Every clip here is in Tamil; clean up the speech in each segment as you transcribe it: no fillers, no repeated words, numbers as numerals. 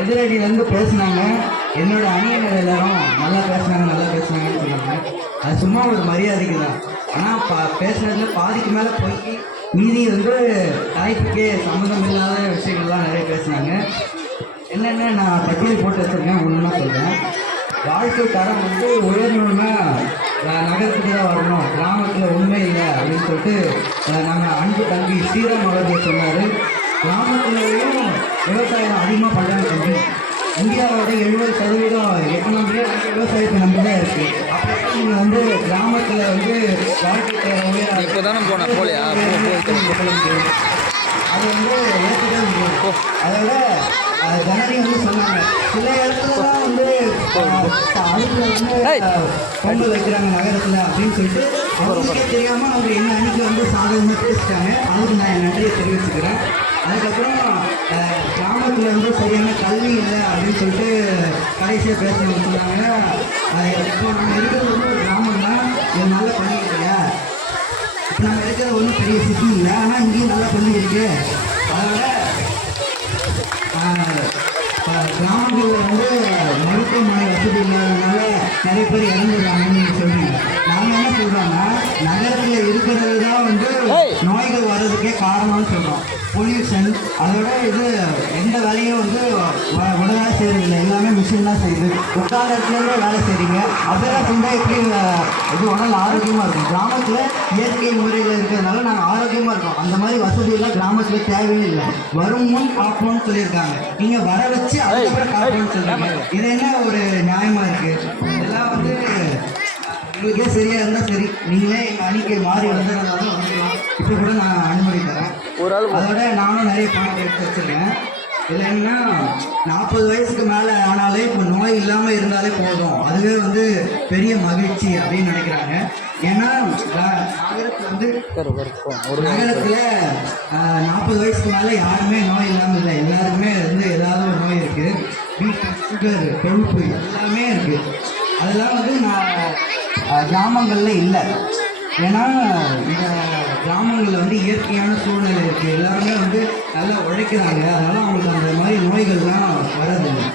எதிரடியிலேருந்து பேசினாங்க. என்னோட அணியினர் எல்லாரும் நல்லா பேசுனாங்கன்னு சொன்னாங்க. அது சும்மா ஒரு மரியாதைக்கு தான். ஆனால் பேசுனதுல பாதிக்கு மேலே போய் மீதி வந்து தலைப்புக்கே சம்மந்தம் இல்லாத விஷயங்கள்லாம் நிறைய பேசினாங்க. என்னென்ன நான் பட்டியல் போட்டு வச்சுருக்கேன், ஒன்றுனா சொல்கிறேன். வாழ்க்கை தரம் வந்து உயரணுன்னா நகரத்துக்கு தான் வரணும், கிராமத்தில் உண்மை இல்லை அப்படின்னு சொல்லிட்டு நம்ம அன்பு தம்பி ஸ்ரீராம் அவர்கள் சொன்னார். கிராமத்துலேயும் விவசாயம் அதிகமாக பண்ணுறாங்க தம்பி. இந்தியாவோட 70% எக்கனாமியே விவசாயத்தை நம்பி தான் இருக்குது. அப்போ நீங்கள் வந்து கிராமத்தில் வந்து வாழ்க்கை தேவை இப்போ தானே போனேன் போலையா அது வந்து ஏற்றுதான் முடியும். அதோட ஜனனி வந்து சொன்னாங்க, சில இடத்துலலாம் வந்து அடுப்பில் வந்து பொங்கல் வைக்கிறாங்க நகரத்தில் அப்படின்னு சொல்லிட்டு அவங்களுக்கே தெரியாமல் அவங்க என்ன அன்னைக்கு வந்து சாதகமாக பேசிட்டாங்க. அதுக்கு நான் என் நன்றியை தெரிவிச்சுக்கிறேன். அதுக்கப்புறம் கிராமத்தில் வந்து சரியான கல்வி இல்லை அப்படின்னு சொல்லிட்டு கடைசியாக பேசணும்னு சொன்னாங்க. இப்போ நம்ம இருக்கிறது வந்து ஒரு கிராமம் தான், இது நல்லா பண்ணிக்கிட்டீங்க. இப்போ நம்ம இருக்கிறது ஒன்றும் பெரிய சிட்டி இல்லை, ஆனால் இங்கேயும் நல்லா பண்ணிக்கிருக்கு. அதனால் கிராமங்களில் வந்து மருத்துவமனை வசதி இல்லாததுனால நிறைய பேர் இறந்துடுறாங்கன்னு சொல்கிறீங்க. நாங்கள் என்ன சொல்கிறோம்னா, நகரத்தில் இருக்கிறது தான் வந்து நோய்கள் வர்றதுக்கே காரணம்னு சொல்கிறோம். பொல்யூஷன், அதோட இது எந்த வேலையும் வந்து உடனே செய்கிறதில்லை, எல்லாமே மிஷின் தான் செய்யுது. உட்கார்ந்த இடத்துலேருந்தே வேலை செய்கிறீங்க. அதெல்லாம் செஞ்சால் எப்படி இது உடல் ஆரோக்கியமாக இருக்கும். கிராமத்தில் இயற்கை முறையில் இருக்கிறதுனால நாங்கள் ஆரோக்கியமாக இருக்கோம். அந்த மாதிரி வசதியெல்லாம் கிராமத்தில் தேவையே இல்லை. வரும் முன் காப்போம்னு சொல்லியிருக்காங்க, நீங்கள் வர வச்சு அதுக்கப்புறம் காப்போம்னு சொல்கிறாங்க. இது என்ன ஒரு நியாயமாக இருக்குது? இதெல்லாம் வந்து உங்களுக்கே சரியாக இருந்தால் சரி, நீங்களே எங்கள் அணிக்கு மாறி வந்ததுனால வந்துடலாம். இப்போ கூட நான் அனுமதி தரேன். அதோட நானும் நிறைய பணம் எடுத்து வச்சுருக்கேன். இதில் என்னன்னா, 40 வயசுக்கு மேலே ஆனாலே இப்போ நோய் இல்லாமல் இருந்தாலே போதும், அதுவே வந்து பெரிய மகிழ்ச்சி அப்படின்னு நினைக்கிறாங்க. ஏன்னா நகரத்தில் வந்து நகரத்தில் 40 வயசுக்கு மேலே யாருமே நோய் இல்லாமல் இல்லை. எல்லாருக்குமே வந்து ஏதாவது ஒரு நோய் இருக்குது. சுகர், கொழுப்பு எல்லாமே இருக்குது. அதெல்லாம் வந்து கிராமங்களில் இல்லை. ஏன்னா இந்த கிராமங்களில் வந்து இயற்கையான சூழ்நிலை இருக்குது, எல்லாருமே வந்து நல்லா உழைக்கிறாங்க. அதனால் அவங்களுக்கு அந்த மாதிரி நோய்கள்லாம் வரதில்லை.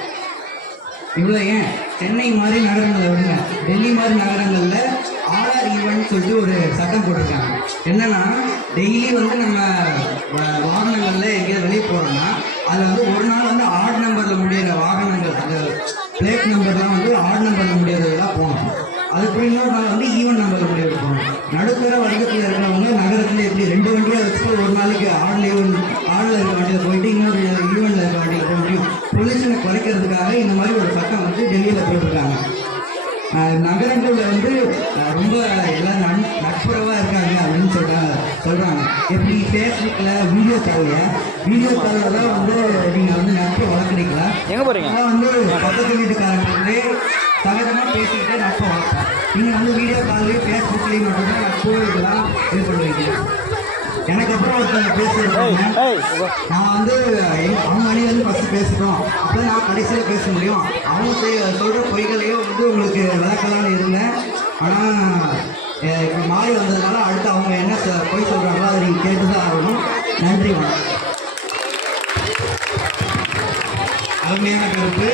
இவ்வளோ ஏன் சென்னை மாதிரி நகரங்களை விடுங்க, டெல்லி மாதிரி நகரங்களில் ஆர்ஆர் ஈவென்ட்னு சொல்லிட்டு ஒரு சட்டம் போட்டிருக்காங்க. என்னென்னா, டெய்லி வந்து நம்ம வாகனங்களில் எங்கேயாவது வெளியே போகிறோம்னா அதில் வந்து ஒரு நாள் வந்து ஆட் நம்பரில் முடிகிற வாகனங்கள், அந்த பிளேட் நம்பர்லாம் வந்து ஆட் நம்பரில் முடியறதெல்லாம் போகணும். அதுக்கு இன்னொரு நாள் வந்து ஈவன் நம்பரில் முடிவு போகணும். நடுத்தர வர்க்கத்தில் இருக்கிறவங்க நகரத்தில் எப்படி 2 வண்டியாக வச்சுட்டு ஒரு நாளைக்கு ஆடில் இருக்க வண்டியில் போயிட்டு இன்னொரு ஈவனில் இருக்க வண்டியில் போக முடியும். பொல்யூஷனை குறைக்கிறதுக்காக இந்த மாதிரி ஒரு சட்டம் வந்து டெல்லியில் போட்டிருக்காங்க. நகரங்களில் வந்து ரொம்ப எல்லாம் நட்புறவாக இருக்காங்க அப்படின்னு சொல்கிறாங்க. எப்படி ஃபேஸ்புக்கில் வீடியோ காலில் தான் வந்து நீங்கள் வந்து நட்பு வளர்க்குறீங்களா? எங்கே போகிறீங்க? வந்து பக்கத்து வீட்டுக்காரங்களே சகஜமாக பேசிக்கிட்டே நட்பு வளர்ப்போம். நீங்கள் வந்து வீடியோ கால்லையும் ஃபேஸ்புக்லேயும் மட்டும்தான் நட்பு இதெல்லாம் இது பண்ணுவீங்க. எனக்கு அப்புறம் ஒருத்தர் பேசுகிறாங்க, நான் வந்து அவங்க அணிலேருந்து ஃபஸ்ட்டு பேசுகிறோம், அப்போ நான் கடைசியில் பேச முடியும். அவங்க சொல்கிற பொய்களையும் வந்து உங்களுக்கு விளக்கலான்னு இருந்தேன். ஆனால் இப்போ மாறி வந்ததுனால அடுத்து அவங்க என்ன பொய் சொல்கிறாங்களோ அதை நீங்கள் கேட்டு தான் ஆகணும். நன்றி, வணக்கம். அருமையான கருத்து,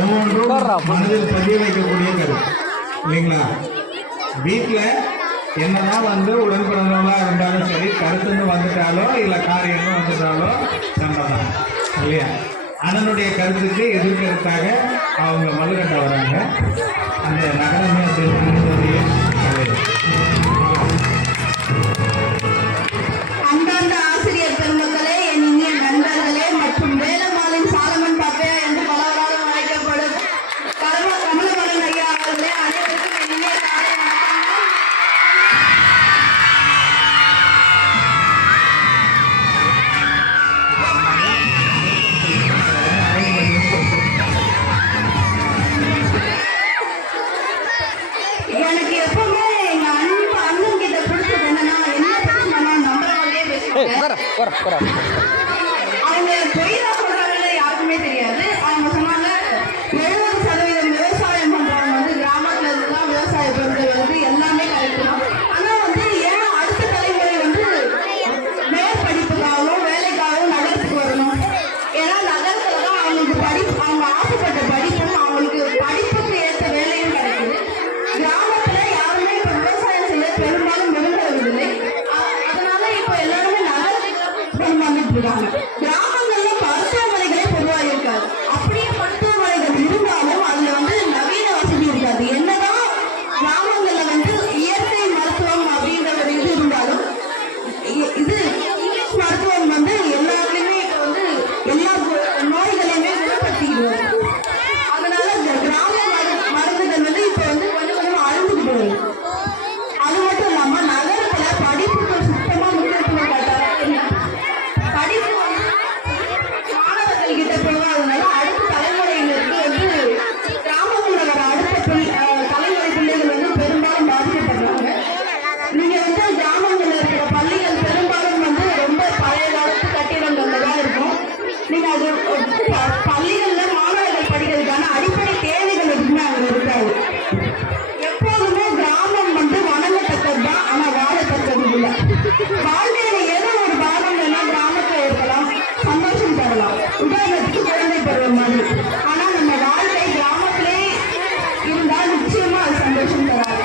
ஒவ்வொன்றும் மனதில் பதிய வைக்கக்கூடிய கருத்து இல்லைங்களா? வீட்டில் என்னதான் வந்து உடன்பிறந்தவங்களாக இருந்தாலும் சரி, கருத்துன்னு வந்துட்டாலோ இல்லை காரியம்னு வந்துட்டாலோ சண்டை தான் இல்லையா? அதனுடைய கருத்துக்கு எதிர்கருத்தாக அவங்க மல்லுக்கட்ட வராங்க. அந்த நகரமே அன்பார்ந்த ஆசிரியர் பெருமக்களே, என் இனிய நண்பர்களே மற்றும் வேலம்மாளின் சாலமன் பாப்பையா என்று பலவராலும் அழைக்கப்படும் கமலவரன் ஐயா அவர்களே, அனைவருக்கும் என் இனிய காலை வணக்கம். எனக்கு எப்பவுமே எங்க அண்ணன் கிட்ட பிடிச்சது என்னன்னா, என்ன பேசினா நம்புறவங்களே பேசுவாங்க. அவங்க பொய் தான் சொல்றாங்கன்னு யாருக்குமே தெரியாது. அவங்க சொன்னாங்க 70% விவசாயம் பண்றவங்க வந்து கிராமத்துல இருந்துதான் விவசாயம் பண்றது வந்து எல்லாமே கரெக்ட் தான். ஆனா வந்து ஏன் அடுத்த தலைமுறை வந்து மேற்படிப்புக்காகவும் வந்துட்டு இருக்காங்க. கிராமங்கள்ல மருத்துவமனைகளே பொதுவாக இருக்காது. அப்படியே மருத்துவமனைகள் இருந்தாலும் அதுல வந்து நவீன வசதி இருக்காது. என்னதான் கிராமங்கள்ல வந்து இயற்கை மருத்துவம் அப்படின்ற ஒரு இது இருந்தாலும் இது இங்கிலீஷ் மருத்துவம் வந்து எல்லாருமே வந்து எல்லா நோய்களையுமே குணப்படுத்திக்கிறது. அதனால இந்த கிராம மருந்துகள் வந்து இப்ப வந்து கொஞ்சம் கொஞ்சமா அழிஞ்சுக்கிட்டு வருது. அது மட்டும் இல்லாம நகரத்துல படிப்புக்கு சுத்தமா முக்கியத்துவம் காட்டாங்க. படிப்பு மாணவர்கள் கிட்ட போகாதனால அடுத்த தலைமுறையினருக்கு வந்து கிராமத்துல வர அடுத்த தலைமுறை பிள்ளைகள் வந்து பெரும்பாலும் பாதிக்கப்படுறாங்க. நீங்க வந்து கிராமங்கள்ல இருக்கிற பள்ளிகள் பெரும்பாலும் வந்து ரொம்ப பழைய காலத்து கட்டிடங்கள்ல தான் இருக்கும். நீங்க அது பள்ளிகள்ல மாணவர்கள் படிக்கிறதுக்கான அடிப்படை தேவைகள் எதுவுமே அங்க இருக்காது. எப்போதுமே கிராமம் வந்து வணங்கத்தக்கது தான், ஆனா வாழத்தக்கது இல்லை. வாழ்க்கையில ஏதோ ஒரு பாகம் எல்லாம் கிராமத்துல இருக்கலாம், சந்தோஷம் தரலாம். உதாரணத்துக்கு குழந்தை பருவம் மாதிரி. ஆனா நம்ம வாழ்க்கை கிராமத்திலே இருந்தால் நிச்சயமா அது சந்தோஷம் தராது.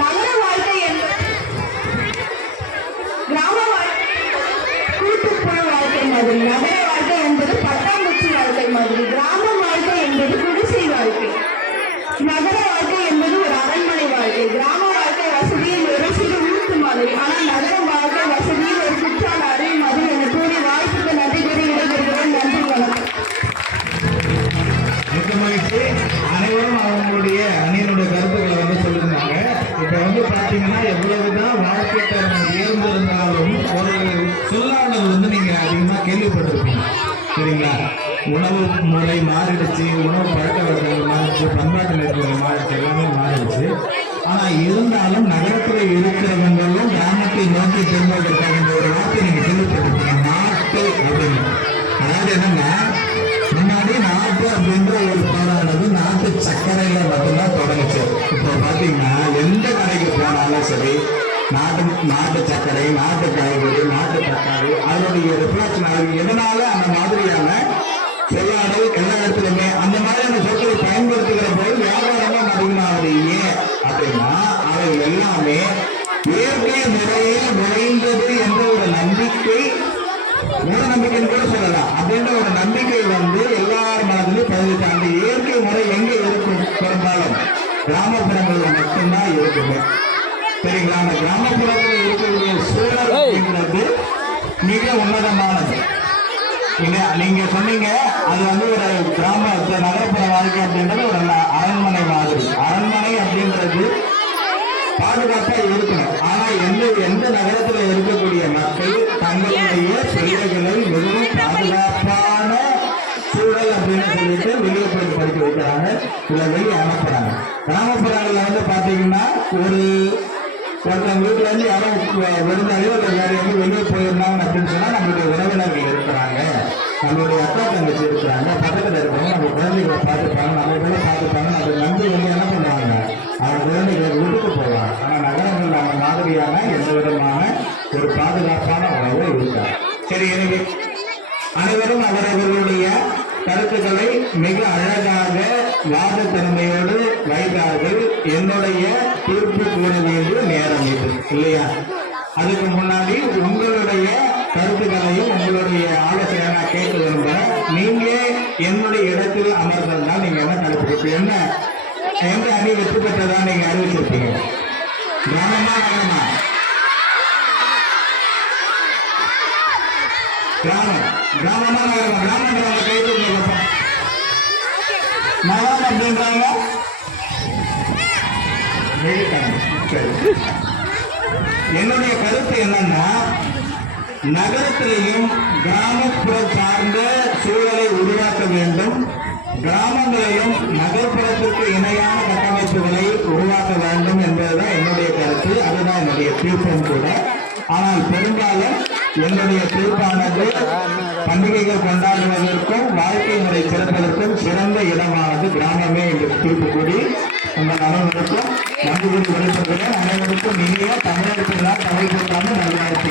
நகர வாழ்க்கை என்பது கிராம வாழ்க்கை கூட்டுப்புற வாழ்க்கை மாதிரி, நகர வாழ்க்கை என்பது பட்டாம்பூச்சி வாழ்க்கை மாதிரி, கிராம வாழ்க்கை என்பது குடிசை வாழ்க்கை, நகர வாழ்க்கை என்பது ஒரு அரண்மனை வாழ்க்கை, கிராம வாழ்க்கை வசதியில் ஒரு சிறு ஊட்டு மாதிரி, ஆனால் நகர வாழ்க்கை வசதியில் ஒரு குற்றால அறை மாதிரி என கூறி வாய்ப்புக்கு நன்றி கூறி விடைபெறுகிறேன். நன்றி, வணக்கம். மிக்க மகிழ்ச்சி. அனைவரும் அவங்களுடைய அணியினுடைய கருத்துக்களை வந்து சொல்லியிருந்தாங்க. இப்ப வந்து பாத்தீங்கன்னா எவ்வளவுதான் வாழ்க்கை தரம் உயர்ந்திருந்தாலும் ஒரு சொல்லாடல் வந்து நீங்க அதிகமா கேள்விப்பட்டிருப்பீங்க. சரிங்களா? உணவு முறை மாறிடுச்சு, உணவு பழக்க வழக்கங்கள் மாறிடுச்சு, பண்பாட்டு நெறிமுறை மாறிடுச்சு, எல்லாமே மாறிடுச்சு. ஆனா இருந்தாலும் நகரத்துல இருக்கிறவங்களும் கிராமத்தை நோக்கி திரும்புவதற்காக இந்த ஒரு வார்த்தை நீங்க கேள்விப்பட்டிருப்பீங்க, நாட்டு அப்படின்னு. அதாவது என்னன்னா, முன்னாடி நாட்டு அப்படின்ற ஒரு போரானது நாட்டு சர்க்கரையில மட்டும்தான் தொடங்குச்சு. இப்போ பாத்தீங்கன்னா எந்த கடைக்கு போனாலும் சரி, நாட்டு சர்க்கரை, நாட்டு காய்கறி, நாட்டு தக்காளி, அதனுடைய ரிஃப்ளெக்ஷன் எதனால அந்த மாதிரியான சொல்லாடல் எல்லா இடத்துலையுமே அந்த மாதிரியான சொற்களை பயன்படுத்துகிற போது வியாபாரமும் அதிகமாகுது. ஏன் அப்படின்னா அவை எல்லாமே இயற்கை முறையில் நுழைந்தது என்ற ஒரு நம்பிக்கை, மூடநம்பிக்கைன்னு கூட சொல்லலாம். அப்படின்ற ஒரு நம்பிக்கை வந்து எல்லார் மனதிலும் பதிவிட்டு அந்த இயற்கை முறை எங்க இருக்கும்? பெரும்பாலும் கிராமப்புறங்கள்ல மட்டும்தான் இருக்குங்க. சரிங்களா? அந்த கிராமப்புறத்தில் இருக்கக்கூடிய சூழல் அப்படிங்கிறது மிக உன்னதமானது. நீங்க சொன்னீங்க அது வந்து ஒரு நகர்ப்புற வாழ்க்கை அப்படின்றது ஒரு அரண்மனை மாதிரி. அரண்மனை அப்படின்றது பாதுகாப்பா இருக்கணும். ஆனா எந்த நகரத்துல இருக்கக்கூடிய மக்கள் தங்களுடைய பிள்ளைகளை மிகவும் பாதுகாப்பான சூழல் அப்படின்னு சொல்லிட்டு வெளியே போய் படிக்க வைக்கிறாங்க, இல்ல வெளியே அனுப்புறாங்க. கிராமப்புறங்கள்ல வந்து பாத்தீங்கன்னா ஒருத்தவங்க வீட்டுல இருந்து யாரும் விருந்தாளியோ இல்லை வேற எங்கேயும் வெளியே போயிருந்தாங்க அப்படின்னு சொன்னா நம்மளுடைய உறவினர்கள் இருக்கிறாங்க, நம்மளுடைய அக்கா தங்கச்சி இருக்கிறாங்க, பக்கத்துல இருக்கிறவங்க நம்ம குழந்தைகளை பார்த்துப்பாங்க, நம்ம கூட பார்த்துப்பாங்க, அதை நம்பி வந்து என்ன பண்ணுவாங்க, அவங்க குழந்தைகளை வீட்டுக்கு போவாங்க. ஆனா நகரங்கள் அந்த மாதிரியான எந்த விதமான ஒரு பாதுகாப்பான உணவு இருக்காது. சரி, எனவே அனைவரும் அவரவர்களுடைய கருத்துக்களை மிக அழகாக வாதத்தன்மையோடு வைத்தார்கள். என்னுடைய தீர்ப்பு கூற வேண்டிய நேரம் இது இல்லையா? அதுக்கு முன்னாடி உங்களுடைய கருத்துக்களையும் உங்களுடைய ஆலோசனை நான் கேட்க விரும்புகிறேன். நீங்க என்னுடைய இடத்தில் அமர்ந்தா நீங்க என்ன கருத்து, என்ன எந்த அணி வெற்றி பெற்றதா நீங்க அறிவிச்சிருப்பீங்க? கிராமமா நகரமா? கிராமமா நகரமா? கிராமம் கை தூக்க நகரம் அப்படின்றாங்க. என்னுடைய கருத்து என்னன்னா, நகரத்திலையும் கிராமப்புற சார்ந்த சூழலை உருவாக்க வேண்டும், கிராமங்களிலும் நகர்ப்புறத்திற்கு இணையான கட்டமைப்புகளை உருவாக்க வேண்டும் என்பதுதான் என்னுடைய கருத்து. அதுதான் என்னுடைய தீர்ப்பும் கூட. ஆனால் பெரும்பாலும் என்னுடைய தீர்ப்பானது பண்டிகைகள் கொண்டாடுவதற்கும் வாழ்க்கை முறை சிறப்பதற்கும் சிறந்த இடமானது கிராமமே என்று தீர்ப்பு கூடி உங்கள் அனைவருக்கும் நன்றி கூறி விடைபெறுகிறேன். அனைவருக்கும் இனிய தமிழகத்தில் தமிழ் புத்தாண்டு நல்வாழ்த்து.